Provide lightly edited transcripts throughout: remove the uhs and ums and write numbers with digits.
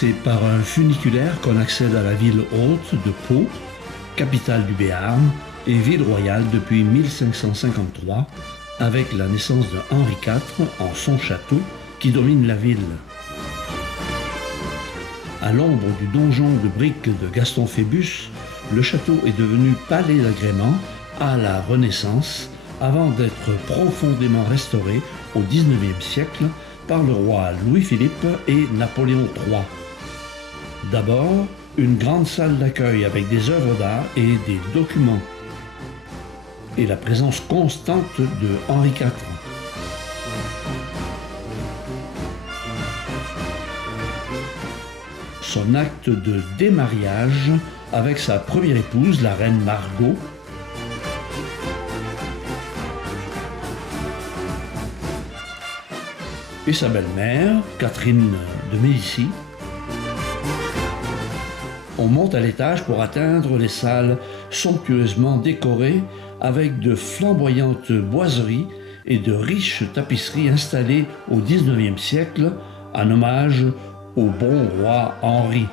C'est par un funiculaire qu'on accède à la ville haute de Pau, capitale du Béarn et ville royale depuis 1553, avec la naissance de Henri IV en son château qui domine la ville. À l'ombre du donjon de briques de Gaston Phébus, le château est devenu palais d'agrément à la Renaissance avant d'être profondément restauré au XIXe siècle par le roi Louis-Philippe et Napoléon III. D'abord, une grande salle d'accueil avec des œuvres d'art et des documents, et la présence constante de Henri IV. Son acte de démariage avec sa première épouse, la reine Margot, et sa belle-mère, Catherine de Médicis. On monte à l'étage pour atteindre les salles somptueusement décorées avec de flamboyantes boiseries et de riches tapisseries installées au XIXe siècle en hommage au bon roi Henri.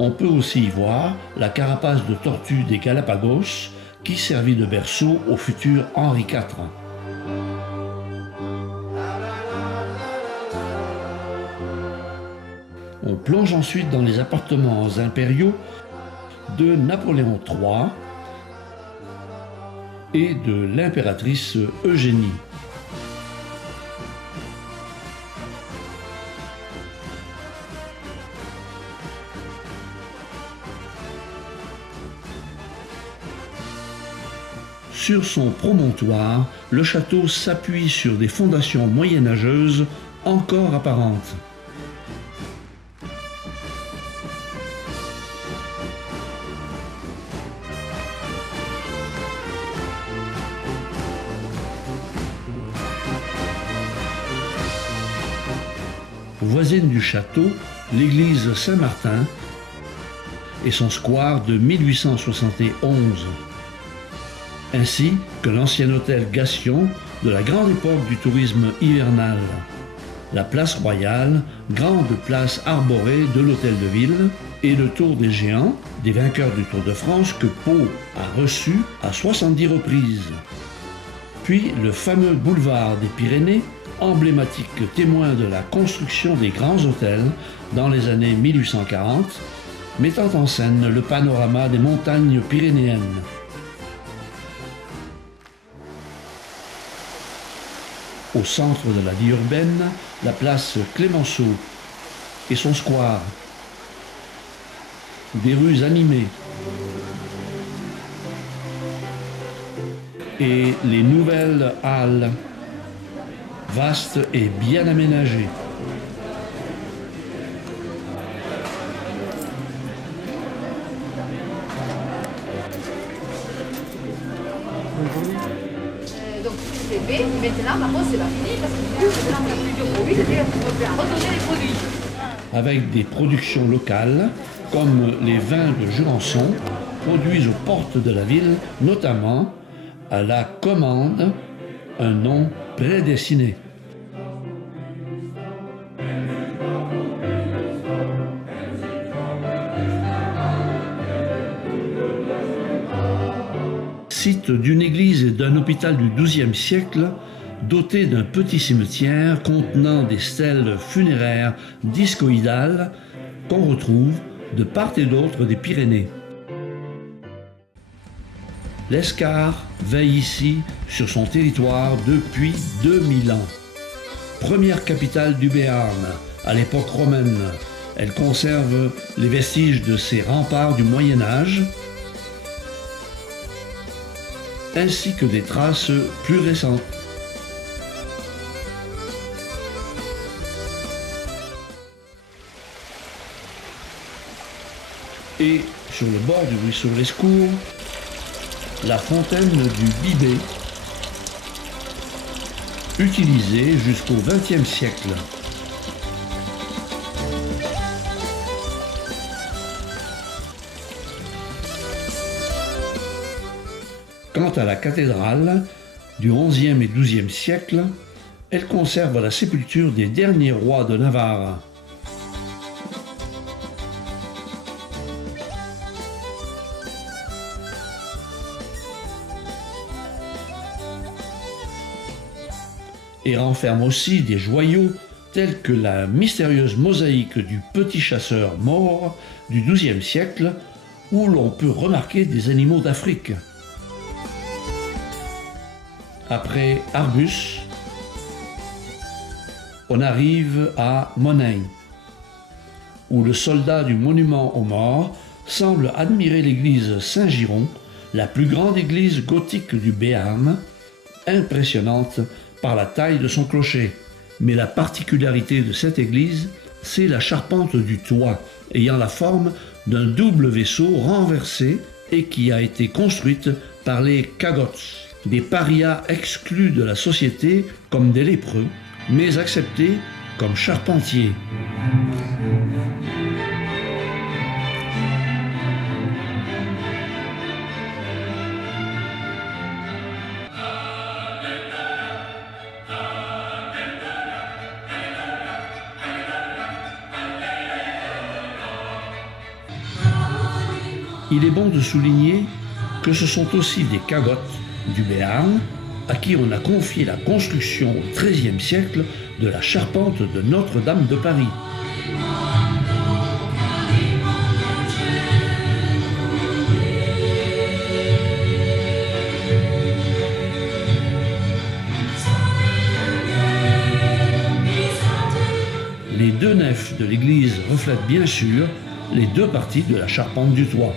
On peut aussi y voir la carapace de tortue des Galapagos qui servit de berceau au futur Henri IV. On plonge ensuite dans les appartements impériaux de Napoléon III et de l'impératrice Eugénie. Sur son promontoire, le château s'appuie sur des fondations moyenâgeuses encore apparentes. Voisine du château, l'église Saint-Martin et son square de 1871, ainsi que l'ancien hôtel Gassion de la grande époque du tourisme hivernal, la place royale, grande place arborée de l'hôtel de ville, et le Tour des Géants, des vainqueurs du Tour de France que Pau a reçu à 70 reprises. Puis le fameux boulevard des Pyrénées, emblématique témoin de la construction des grands hôtels dans les années 1840, mettant en scène le panorama des montagnes pyrénéennes. Au centre de la vie urbaine, la place Clémenceau et son square, des rues animées et les nouvelles halles, vastes et bien aménagées. Donc c'est fait, maintenant par contre c'est pas fini parce que maintenant la plus dure pour lui c'était de faire retourner les produits. Avec des productions locales comme les vins de Jurançon produits aux portes de la ville, notamment à la commande, un nom prédestiné. Site d'une église et d'un hôpital du XIIe siècle, doté d'un petit cimetière contenant des stèles funéraires discoïdales qu'on retrouve de part et d'autre des Pyrénées. L'Escar veille ici sur son territoire depuis 2000 ans. Première capitale du Béarn à l'époque romaine, elle conserve les vestiges de ses remparts du Moyen Âge, ainsi que des traces plus récentes. Et sur le bord du ruisseau Lescours, la fontaine du Bibé, utilisée jusqu'au XXe siècle. Quant à la cathédrale, Du XIe et XIIe siècle, elle conserve la sépulture des derniers rois de Navarre. Et renferme aussi des joyaux tels que la mystérieuse mosaïque du petit chasseur mort du XIIe siècle, où l'on peut remarquer des animaux d'Afrique. Après Arbus, on arrive à Monin, où le soldat du monument aux morts semble admirer l'église Saint-Giron, la plus grande église gothique du Béarn, impressionnante par la taille de son clocher. Mais la particularité de cette église, c'est la charpente du toit, ayant la forme d'un double vaisseau renversé et qui a été construite par les Cagots, des parias exclus de la société comme des lépreux, mais acceptés comme charpentiers. Il est bon de souligner que ce sont aussi des Cagots du Béarn à qui on a confié la construction au XIIIe siècle de la charpente de Notre-Dame de Paris. Les deux nefs de l'église reflètent bien sûr les deux parties de la charpente du toit.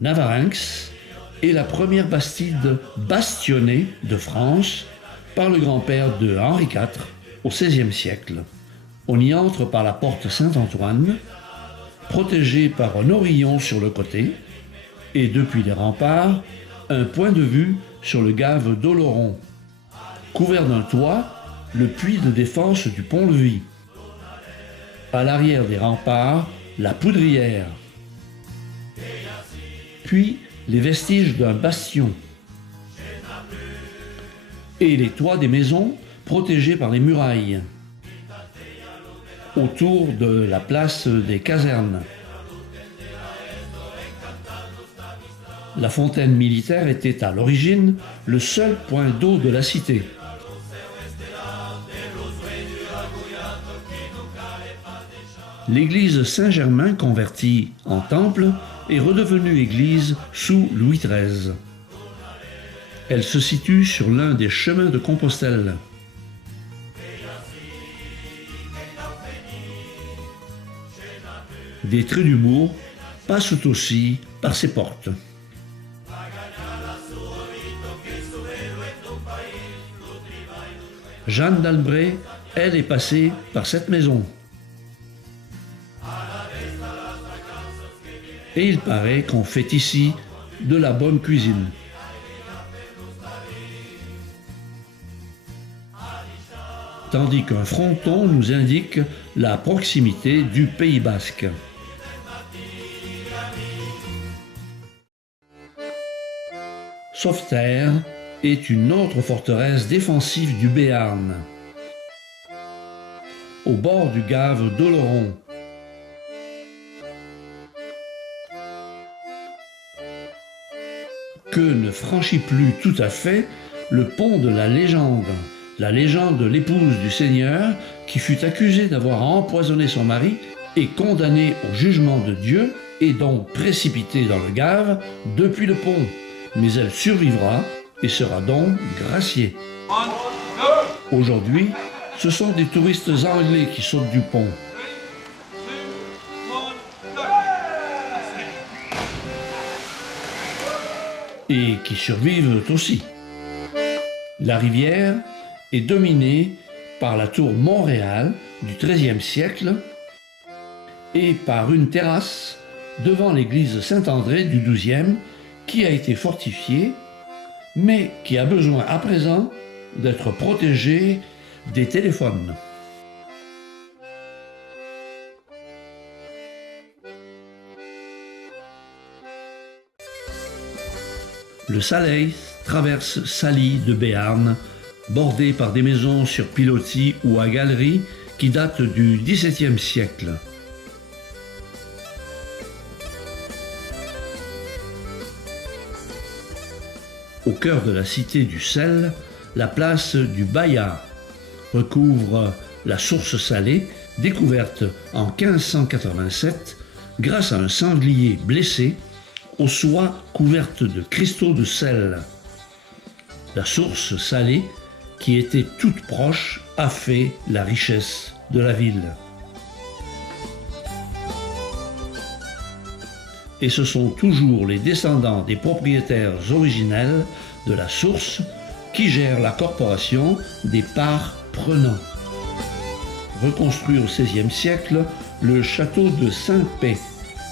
Navarinx est la première bastide bastionnée de France par le grand-père de Henri IV au XVIe siècle. On y entre par la porte Saint-Antoine, protégée par un orillon sur le côté, et depuis les remparts, un point de vue sur le gave d'Oloron. Couvert d'un toit, le puits de défense du pont-levis. À l'arrière des remparts, la poudrière. Puis les vestiges d'un bastion. Et les toits des maisons protégés par les murailles. Autour de la place des casernes. La fontaine militaire était à l'origine le seul point d'eau de la cité. L'église Saint-Germain, convertie en temple, est redevenue église sous Louis XIII. Elle se situe sur l'un des chemins de Compostelle. Des traits d'humour passent aussi par ses portes. Jeanne d'Albret, elle, est passée par cette maison. Et il paraît qu'on fait ici de la bonne cuisine. Tandis qu'un fronton nous indique la proximité du Pays basque. Sauveterre est une autre forteresse défensive du Béarn, au bord du gave d'Oloron. Que ne franchit plus tout à fait le pont de la légende de l'épouse du Seigneur qui fut accusée d'avoir empoisonné son mari et condamnée au jugement de Dieu et donc précipitée dans le gave depuis le pont. Mais elle survivra et sera donc graciée. Aujourd'hui, ce sont des touristes anglais qui sautent du pont. Et qui survivent aussi. La rivière est dominée par la tour Montréal du XIIIe siècle et par une terrasse devant l'église Saint-André du XIIe qui a été fortifiée mais qui a besoin à présent d'être protégée des téléphones. Le Saleis traverse Saly de Béarn, bordé par des maisons sur pilotis ou à galeries qui datent du XVIIe siècle. Au cœur de la cité du sel, la place du Bayard recouvre la source salée, découverte en 1587 grâce à un sanglier blessé aux soies couvertes de cristaux de sel. La source salée, qui était toute proche, a fait la richesse de la ville. Et ce sont toujours les descendants des propriétaires originels de la source qui gèrent la corporation des parts prenants. Reconstruit au XVIe siècle, le château de Saint-Pé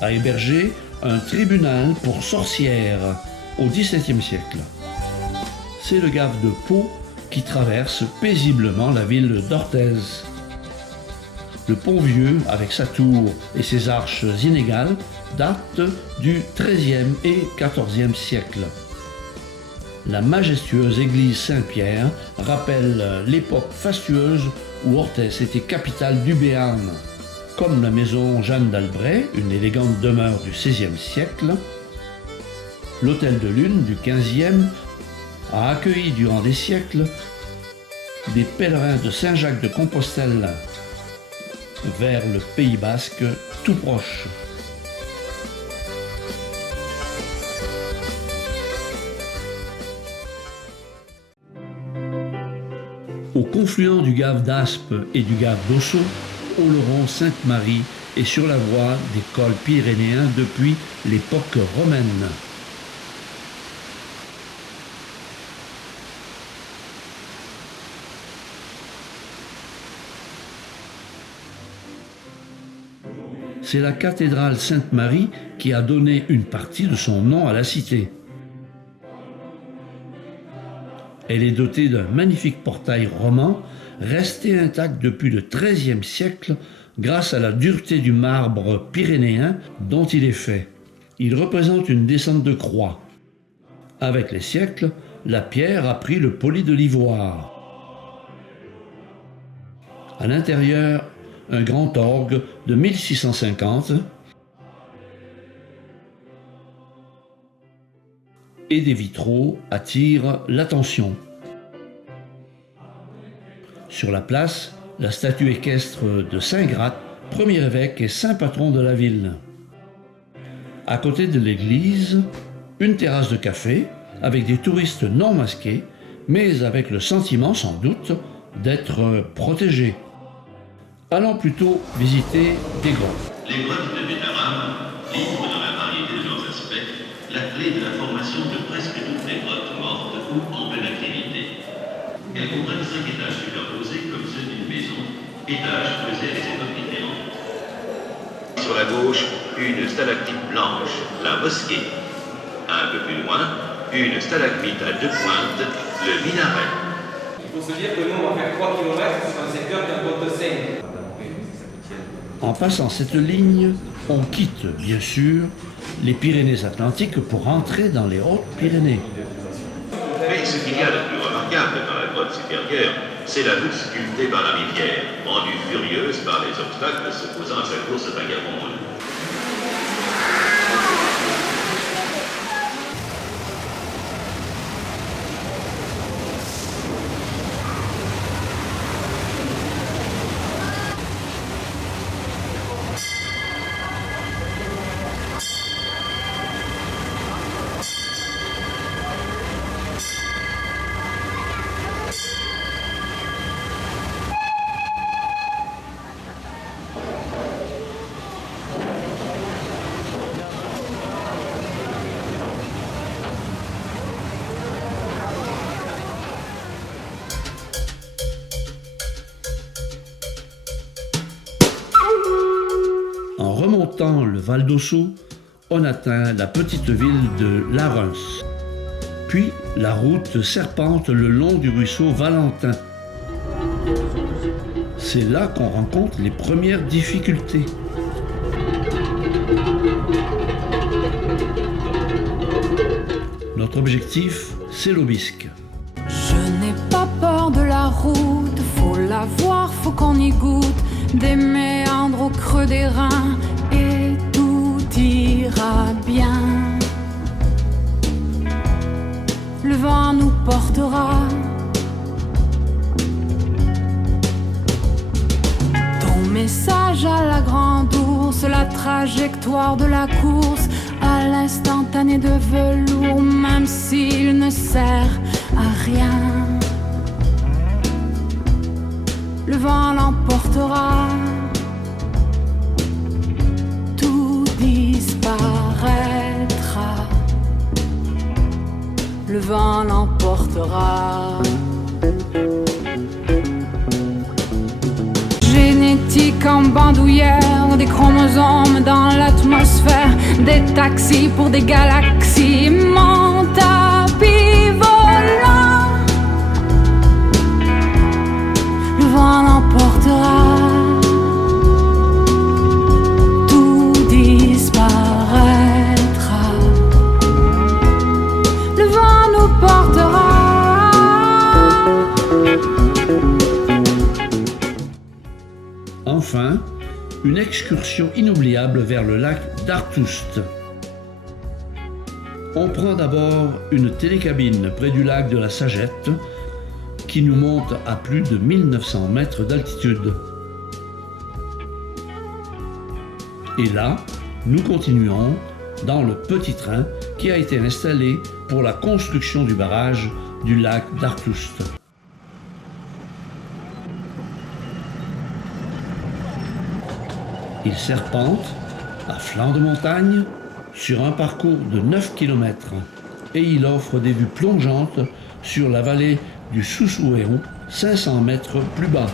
a hébergé un tribunal pour sorcières au XVIIe siècle. C'est le gave de Pau qui traverse paisiblement la ville d'Orthez. Le Pont-Vieux, avec sa tour et ses arches inégales, date du XIIIe et XIVe siècle. La majestueuse église Saint-Pierre rappelle l'époque fastueuse où Orthez était capitale du Béarn. Comme la maison Jeanne d'Albret, une élégante demeure du XVIe siècle, l'hôtel de Lune du XVe a accueilli durant des siècles des pèlerins de Saint-Jacques de Compostelle vers le Pays basque tout proche. Au confluent du gave d'Aspe et du gave d'Ossau, Oloron-Sainte-Marie est sur la voie des cols pyrénéens depuis l'époque romaine. C'est la cathédrale Sainte-Marie qui a donné une partie de son nom à la cité. Elle est dotée d'un magnifique portail roman, resté intact depuis le XIIIe siècle grâce à la dureté du marbre pyrénéen dont il est fait. Il représente une descente de croix. Avec les siècles, la pierre a pris le poli de l'ivoire. À l'intérieur, un grand orgue de 1650 et des vitraux attirent l'attention. Sur la place, la statue équestre de Saint Gratte, premier évêque et saint patron de la ville. À côté de l'église, une terrasse de café avec des touristes non masqués, mais avec le sentiment sans doute d'être protégés. Allons plutôt visiter des grottes. Les grottes de Bétarame livrent dans la variété de leurs aspects la clé de la formation de presque toutes les grottes mortes ou en pleine activité. Elles comprennent 5 étages superposés comme ceux d'une maison, étages faisaient les époques différentes. Sur la gauche, une stalactite blanche, la mosquée. Un peu plus loin, une stalagmite à 2 pointes, le minaret. Il faut se dire que nous, on va faire 3 km sur un secteur qui est un côte de Seine. En passant cette ligne, on quitte bien sûr les Pyrénées-Atlantiques pour entrer dans les Hautes-Pyrénées. Mais ce qu'il y a de plus remarquable dans la grotte supérieure, c'est la voûte sculptée par la rivière, rendue furieuse par les obstacles s'opposant à sa course vagabonde. En remontant le Val d'Ossau, on atteint la petite ville de Larens. Puis la route serpente le long du ruisseau Valentin. C'est là qu'on rencontre les premières difficultés. Notre objectif, c'est l'Aubisque. Je n'ai pas peur de la route, faut la voir, faut qu'on y goûte. Des méandres au creux des reins et tout ira bien. Le vent nous portera. Ton message à la grande ours, la trajectoire de la course, à l'instantané de velours, même s'il ne sert à rien. Le vent l'emportera, tout disparaîtra. Le vent l'emportera. Génétique en bandoulière, des chromosomes dans l'atmosphère, des taxis pour des galaxies, mon tapis volant. Le vent l'emportera, tout disparaîtra. Le vent nous portera. Enfin, une excursion inoubliable vers le lac d'Artoust. On prend d'abord une télécabine près du lac de la Sagette qui nous monte à plus de 1900 mètres d'altitude. Et là, nous continuons dans le petit train qui a été installé pour la construction du barrage du lac d'Artoust. Il serpente à flanc de montagne sur un parcours de 9 km et il offre des vues plongeantes sur la vallée du Soussouéron, 500 mètres plus bas.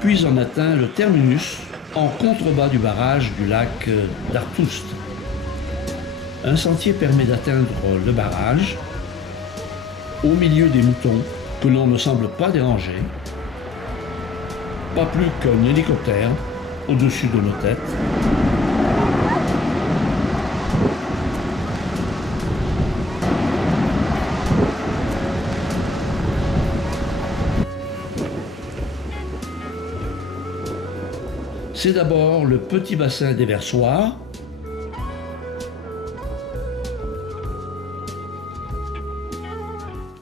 Puis on atteint le terminus en contrebas du barrage du lac d'Artoust. Un sentier permet d'atteindre le barrage au milieu des moutons que l'on ne semble pas déranger, pas plus qu'un hélicoptère au-dessus de nos têtes. C'est d'abord le petit bassin des Versoirs,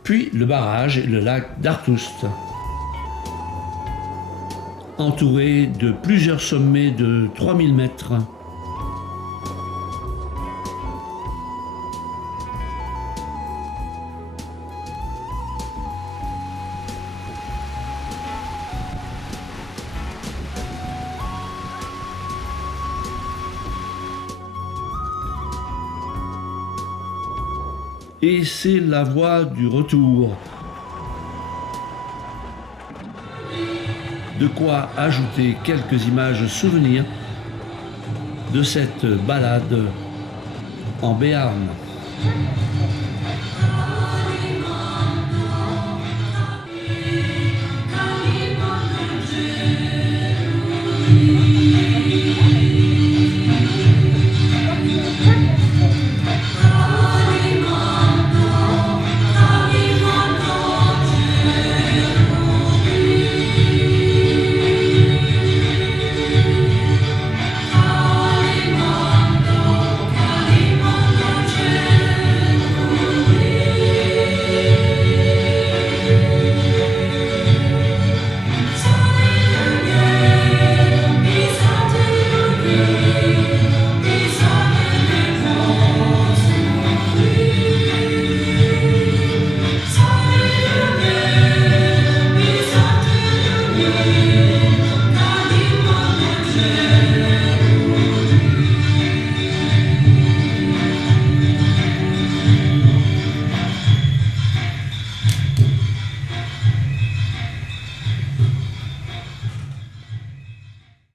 puis le barrage et le lac d'Artoust, entouré de plusieurs sommets de 3000 mètres. Et c'est la voie du retour. De quoi ajouter quelques images souvenirs de cette balade en Béarn.